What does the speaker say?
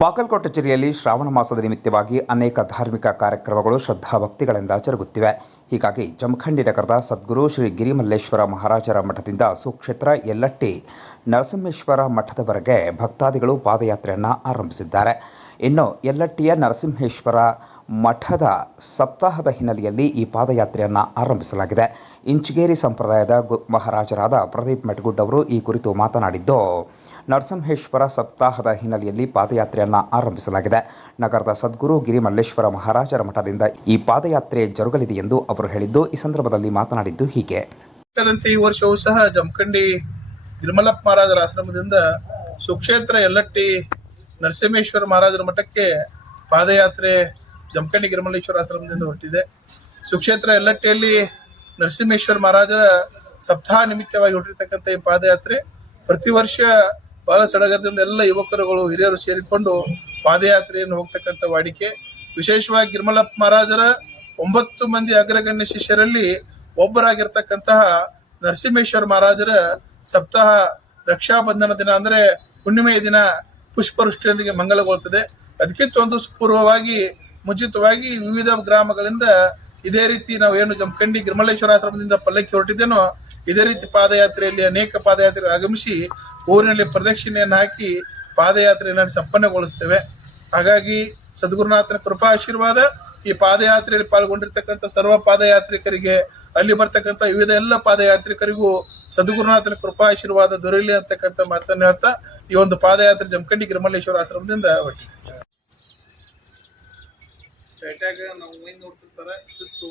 ಬಾಗಲಕೋಟೆ ಜಿಲ್ಲೆಯಲ್ಲಿ ಶ್ರಾವಣ ಮಾಸದ ನಿಮಿತ್ತವಾಗಿ ಅನೇಕ ಧಾರ್ಮಿಕ ಕಾರ್ಯಕ್ರಮಗಳು ಶ್ರದ್ಧಾಭಕ್ತಿಗಳಿಂದ ಜರುಗುತ್ತಿವೆ. ಹೀಗಾಗಿ ಜಮಖಂಡಿ ನಗರದ ಸದ್ಗುರು ಶ್ರೀ ಗಿರಿಮಲ್ಲೇಶ್ವರ ಮಹಾರಾಜರ ಮಠದಿಂದ ಸುಕ್ಷೇತ್ರ ಯಲ್ಲಟ್ಟಿ ನರಸಿಂಹೇಶ್ವರ ಮಠದವರೆಗೆ ಭಕ್ತಾದಿಗಳು ಪಾದಯಾತ್ರೆಯನ್ನು ಆರಂಭಿಸಿದ್ದಾರೆ. ಇನ್ನು ಯಲ್ಲಟ್ಟಿಯ ನರಸಿಂಹೇಶ್ವರ ಮಠದ ಸಪ್ತಾಹದ ಹಿನ್ನೆಲೆಯಲ್ಲಿ ಈ ಪಾದಯಾತ್ರೆಯನ್ನು ಆರಂಭಿಸಲಾಗಿದೆ. ಇಂಚಿಗೇರಿ ಸಂಪ್ರದಾಯದ ಮಹಾರಾಜರಾದ ಪ್ರದೀಪ್ ಮೆಟಗುಡ್ ಅವರು ಈ ಕುರಿತು ಮಾತನಾಡಿದ್ದು, ನರಸಿಂಹೇಶ್ವರ ಸಪ್ತಾಹದ ಹಿನ್ನೆಲೆಯಲ್ಲಿ ಪಾದಯಾತ್ರೆಯನ್ನು ಆರಂಭಿಸಲಾಗಿದೆ. ನಗರದ ಸದ್ಗುರು ಗಿರಿಮಲ್ಲೇಶ್ವರ ಮಹಾರಾಜರ ಮಠದಿಂದ ಈ ಪಾದಯಾತ್ರೆ ಜರುಗಲಿದೆ ಎಂದು ಅವರು ಹೇಳಿದ್ದು, ಈ ಸಂದರ್ಭದಲ್ಲಿ ಮಾತನಾಡಿದ್ದು ಹೀಗೆ. ಈ ವರ್ಷವೂ ಸಹ ಜಮಖಂಡಿ ಗಿರಿಮಲ್ಲಪ್ಪ ಮಹಾರಾಜರ ಆಶ್ರಮದಿಂದ ಸುಕ್ಷೇತ್ರ ಯಲ್ಲಟ್ಟಿ ನರಸಿಂಹೇಶ್ವರ ಮಹಾರಾಜರ ಮಠಕ್ಕೆ ಪಾದಯಾತ್ರೆ ಜಮಖಂಡಿ ಗಿರಿಮಲ್ಲೇಶ್ವರ ಆಶ್ರಮದಿಂದ ಹೊರಟಿದೆ. ಸುಕ್ಷೇತ್ರ ಯಲ್ಲಟ್ಟಿಯಲ್ಲಿ ನರಸಿಂಹೇಶ್ವರ ಮಹಾರಾಜರ ಸಪ್ತಾಹ ನಿಮಿತ್ತವಾಗಿ ಹೊರಟಿರ್ತಕ್ಕಂಥ ಈ ಪಾದಯಾತ್ರೆ ಪ್ರತಿ ವರ್ಷ ಬಹಳ ಸಡಗರದಿಂದ ಎಲ್ಲ ಯುವಕರುಗಳು ಹಿರಿಯರು ಸೇರಿಕೊಂಡು ಪಾದಯಾತ್ರೆಯನ್ನು ಹೋಗ್ತಕ್ಕಂಥ ವಾಡಿಕೆ. ವಿಶೇಷವಾಗಿ ಗಿರಿಮಲ್ಲಪ್ಪ ಮಹಾರಾಜರ 9 ಮಂದಿ ಅಗ್ರಗಣ್ಯ ಶಿಷ್ಯರಲ್ಲಿ ಒಬ್ಬರಾಗಿರ್ತಕ್ಕಂತಹ ನರಸಿಂಹೇಶ್ವರ ಮಹಾರಾಜರ ಸಪ್ತಾಹ ರಕ್ಷಾಬಂಧನ ದಿನ ಅಂದರೆ ಹುಣ್ಣಿಮೆಯ ದಿನ ಪುಷ್ಪವೃಷ್ಟಿಯೊಂದಿಗೆ ಮಂಗಲಗೊಳ್ಳುತ್ತದೆ. ಅದಕ್ಕಿಂತ ಒಂದು ಪೂರ್ವವಾಗಿ ಮುಂಚಿತವಾಗಿ ವಿವಿಧ ಗ್ರಾಮಗಳಿಂದ ಇದೇ ರೀತಿ ನಾವು ಏನು ಜಮಖಂಡಿ ಗಿರಿಮಲ್ಲೇಶ್ವರ ಆಶ್ರಮದಿಂದ ಪಲ್ಲಕ್ಕಿ ಹೊರಟಿದ್ದೇನೋ ಇದೇ ರೀತಿ ಪಾದಯಾತ್ರೆಯಲ್ಲಿ ಅನೇಕ ಪಾದಯಾತ್ರೆ ಆಗಮಿಸಿ ಊರಿನಲ್ಲಿ ಪ್ರದಕ್ಷಿಣೆಯನ್ನು ಹಾಕಿ ಪಾದಯಾತ್ರೆಯನ್ನು ಸಂಪನ್ನಗೊಳಿಸ್ತೇವೆ. ಹಾಗಾಗಿ ಸದ್ಗುರುನಾಥನ ಕೃಪಾ ಆಶೀರ್ವಾದ ಈ ಪಾದಯಾತ್ರೆಯಲ್ಲಿ ಪಾಲ್ಗೊಂಡಿರ್ತಕ್ಕಂಥ ಸರ್ವ ಪಾದಯಾತ್ರಿಕರಿಗೆ, ಅಲ್ಲಿ ಬರ್ತಕ್ಕಂಥ ವಿವಿಧ ಎಲ್ಲ ಪಾದಯಾತ್ರಿಕರಿಗೂ ಸದ್ಗುರುನಾಥನ ಕೃಪಾ ಆಶೀರ್ವಾದ ದೊರೆಯಲಿ ಅಂತಕ್ಕಂಥ ಮಾತನ್ನು ಹೇಳ್ತಾ ಈ ಒಂದು ಪಾದಯಾತ್ರೆ ಜಮಖಂಡಿ ಗಿರಿಮಲ್ಲೇಶ್ವರ ಆಶ್ರಮದಿಂದ ಹೊರಟಿದೆ. ನಾವು ನೋಡ್ತಿರ್ತಾರೆ ಶಿಸ್ತು